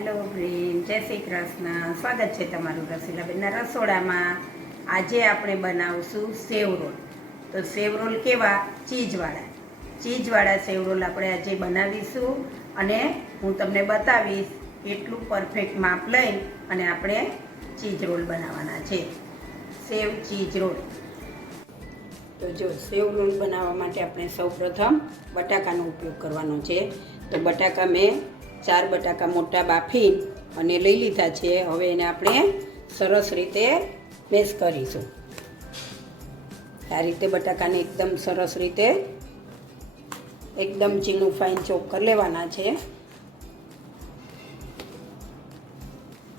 Hello friend, જય શ્રી કૃષ્ણ. સ્વાગત છે તમારું રસીલાબેનના રસોડામાં. આજે આપણે બનાવશું સેવ રોલ. તો સેવ રોલ કેવા? ચીજવાળા. ચીજવાળા સેવ રોલ આપણે આજે બનાવીશું અને હું તમને બતાવીશ કેટલું પરફેક્ટ માપ લઈ અને આપણે ચીજ રોલ બનાવવાના છે. સેવ ચીજ રોલ. તો જો સેવ રોલ બનાવવા માટે આપણે સૌપ્રથમ બટાકાનો ઉપયોગ કરવાનો છે. તો બટાકા મેં ચાર બટાકા મોટા બાફી અને લઈ લીધા છે. હવે એને આપણે સરસ રીતે મેશ કરીશું. આ રીતે બટાકાને એકદમ સરસ રીતે એકદમ ઝીણું ફાઇન ચોપ કરી લેવાના છે.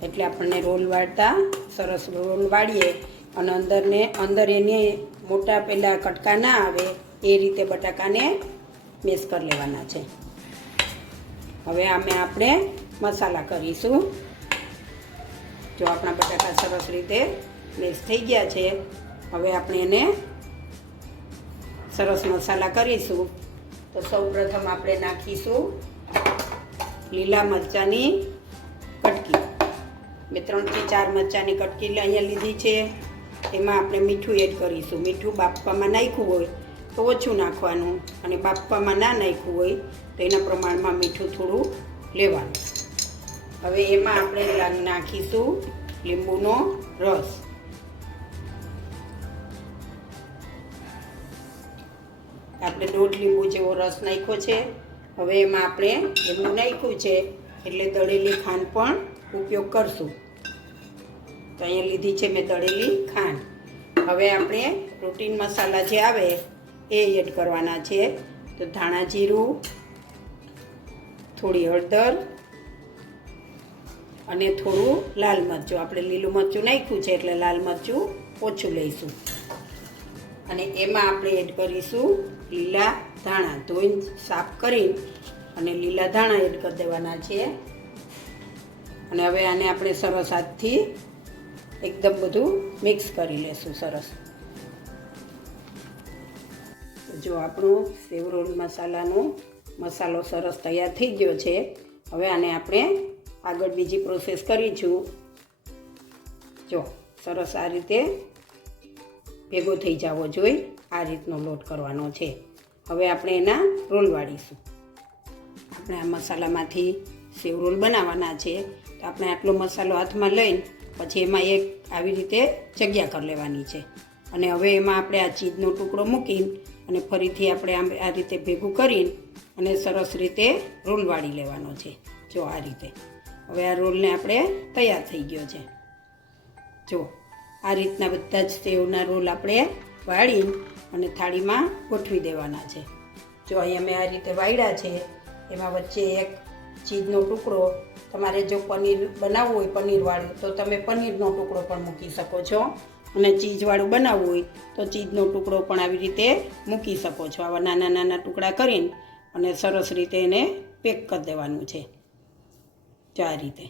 એટલે આપણને રોલ વાળતા સરસ રોલ વાળીએ અને અંદરને અંદર એને મોટા પેલા કટકા ના આવે એ રીતે બટાકાને મેશ કરી લેવાના છે. હવે આમે આપણે મસાલા કરીશું. જો આપણા બટાકા સરસ રીતે મિક્સ થઈ ગયા છે, હવે આપણે એને સરસ મસાલા કરીશું. તો સૌ પ્રથમ આપણે નાખીશું લીલા મરચાંની કટકી. મેં ત્રણથી ચાર મરચાંની કટકી અહીંયા લીધી છે. એમાં આપણે મીઠું એડ કરીશું. મીઠું બાફવામાં નાખ્યું હોય તો ઓછું નાખવાનું અને બાફવામાં ના નાખ્યું હોય તો એના પ્રમાણમાં મીઠું થોડું લેવાનું. હવે એમાં આપણે નાખીશું લીંબુનો રસ. આપણે દોઢ લીંબુ જેવો રસ નાખ્યો છે. હવે એમાં આપણે લીંબુ નાખ્યું છે એટલે દળેલી ખાંડ પણ ઉપયોગ કરશું. તો અહીંયા લીધી છે મેં દળેલી ખાંડ. હવે આપણે પ્રોટીન મસાલા જે આવે એ એડ કરવાના છે. તો ધાણા જીરું, થોડી હળદર અને થોડું લાલ મરચું. આપણે લીલું મરચું નાખ્યું છે એટલે લાલ મરચું ઓછું લઈશું. અને એમાં આપણે એડ કરીશું લીલા ધાણા. ધોઈને સાફ કરી અને લીલા ધાણા એડ કરી દેવાના છે. અને હવે આને આપણે સરસ હાથથી એકદમ બધું મિક્સ કરી લેશું સરસ. જો આપણું સેવરોલ મસાલાનો મસાલો સરસ તૈયાર થઈ ગયો છે. હવે આને આપણે આગળ બીજી પ્રોસેસ કરીશું. જો, સરસ આ રીતે ભેગો થઈ જવો જોઈએ આ રીતનો લોટ કરવાનો છે. હવે આપણે એના રોલ વાળીશું. આપણે આ મસાલામાંથી સેવ રોલ બનાવવાના છે. તો આપણે આટલો મસાલો હાથમાં લઈને પછી એમાં એક આવી રીતે જગ્યા કરી લેવાની છે. અને હવે એમાં આપણે આ ચીજનો ટુકડો મૂકીને અને ફરીથી આપણે આમ આ રીતે ભેગું કરીને અને સરસ રીતે રોલ વાળી લેવાનો છે. જો આ રીતે. હવે આ રોલને આપણે તૈયાર થઈ ગયો છે. જો, આ રીતના બધા જ સેવના રોલ આપણે વાળી અને થાળીમાં ગોઠવી દેવાના છે. જો અહીંયા મેં આ રીતે વાળ્યા છે, એમાં વચ્ચે એક ચીજનો ટુકડો, તમારે જો પનીર બનાવવું હોય પનીરવાળું તો તમે પનીરનો ટુકડો પણ મૂકી શકો છો. અને ચીઝવાળું બનાવવું હોય તો ચીઝનો ટુકડો પણ આવી રીતે મૂકી શકો છો. આવા નાના નાના ટુકડા કરીને અને સરસ રીતે એને પેક કરી દેવાનું છે. ચાર રીતે.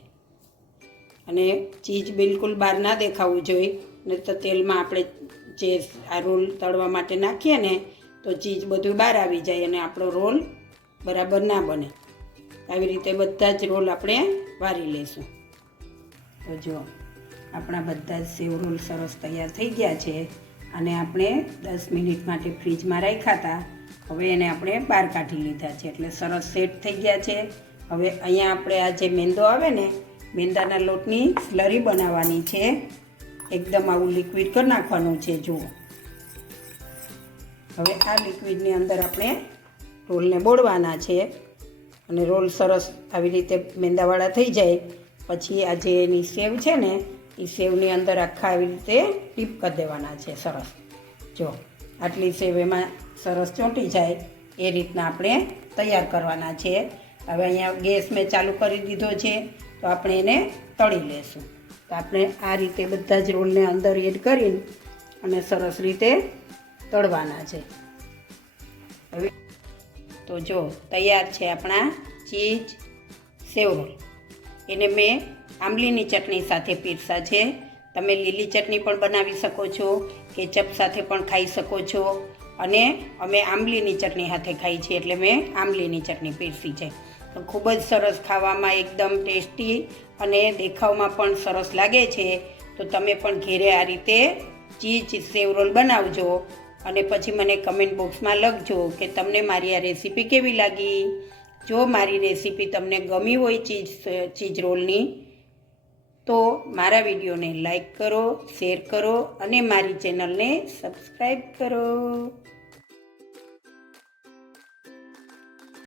અને ચીજ બિલકુલ બહાર ના દેખાવું જોઈએ. ને તો તેલમાં આપણે જે આ રોલ તળવા માટે નાખીએ ને તો ચીજ બધું બહાર આવી જાય અને આપણો રોલ બરાબર ના બને. આવી રીતે બધા જ રોલ આપણે વારી લઈશું. તો આપણા બધા જ સેવ રોલ સરસ તૈયાર થઈ ગયા છે અને આપણે દસ મિનિટ માટે ફ્રીજમાં રાખ્યા હતા. હવે એને આપણે બહાર કાઢી લીધા છે. એટલે સરસ સેટ થઈ ગયા છે. હવે અહીંયા આપણે આ જે મેંદો આવે ને, મેંદાના લોટની સ્લરી બનાવવાની છે. એકદમ આવું લિક્વિડ કરી નાખવાનું છે, જુઓ. હવે આ લિક્વિડની અંદર આપણે રોલને બોળવાના છે. અને રોલ સરસ આવી રીતે મેંદાવાળા થઈ જાય. પછી આ જે એની સેવ છે ને એ સેવની અંદર આખા આવી રીતે ટીપ કરી દેવાના છે, સરસ. જો, આટલી સેવ એમાં સરસ ચોંટી જાય, એ રીતના આપણે તૈયાર કરવાના છે. હવે અહીંયા ગેસ મેં ચાલુ કરી દીધો છે, તો આપણે એને તળી લેશું. તો આપણે આ રીતે બધા જ રોલને અંદર એડ કરીને અને સરસ રીતે તળવાના છે. હવે તો જો, તૈયાર છે આપણા ચીઝ સેવ એને મેં આંબલીની ચટણી સાથે પીરસા છે. તમે લીલી ચટણી પણ બનાવી શકો છો, કેચપ સાથે પણ ખાઈ શકો છો. અને અમે આંબલીની ચટણી સાથે ખાઈ છીએ એટલે મેં આંબલીની ચટણી પીરસી છે. તો ખૂબ જ સરસ ખાવામાં એકદમ ટેસ્ટી અને દેખાવમાં પણ સરસ લાગે છે. તો તમે પણ ઘેરે આ રીતે ચીજ સેવરોલ બનાવજો અને પછી મને કમેન્ટ બોક્સમાં લખજો કે તમને મારી આ રેસીપી કેવી લાગી. જો મારી રેસીપી તમને ગમી હોય ચીઝ ચીજ રોલની તો મારા વિડીયોને લાઈક કરો શેર કરો અને મારી ચેનલને સબસ્ક્રાઈબ કરો.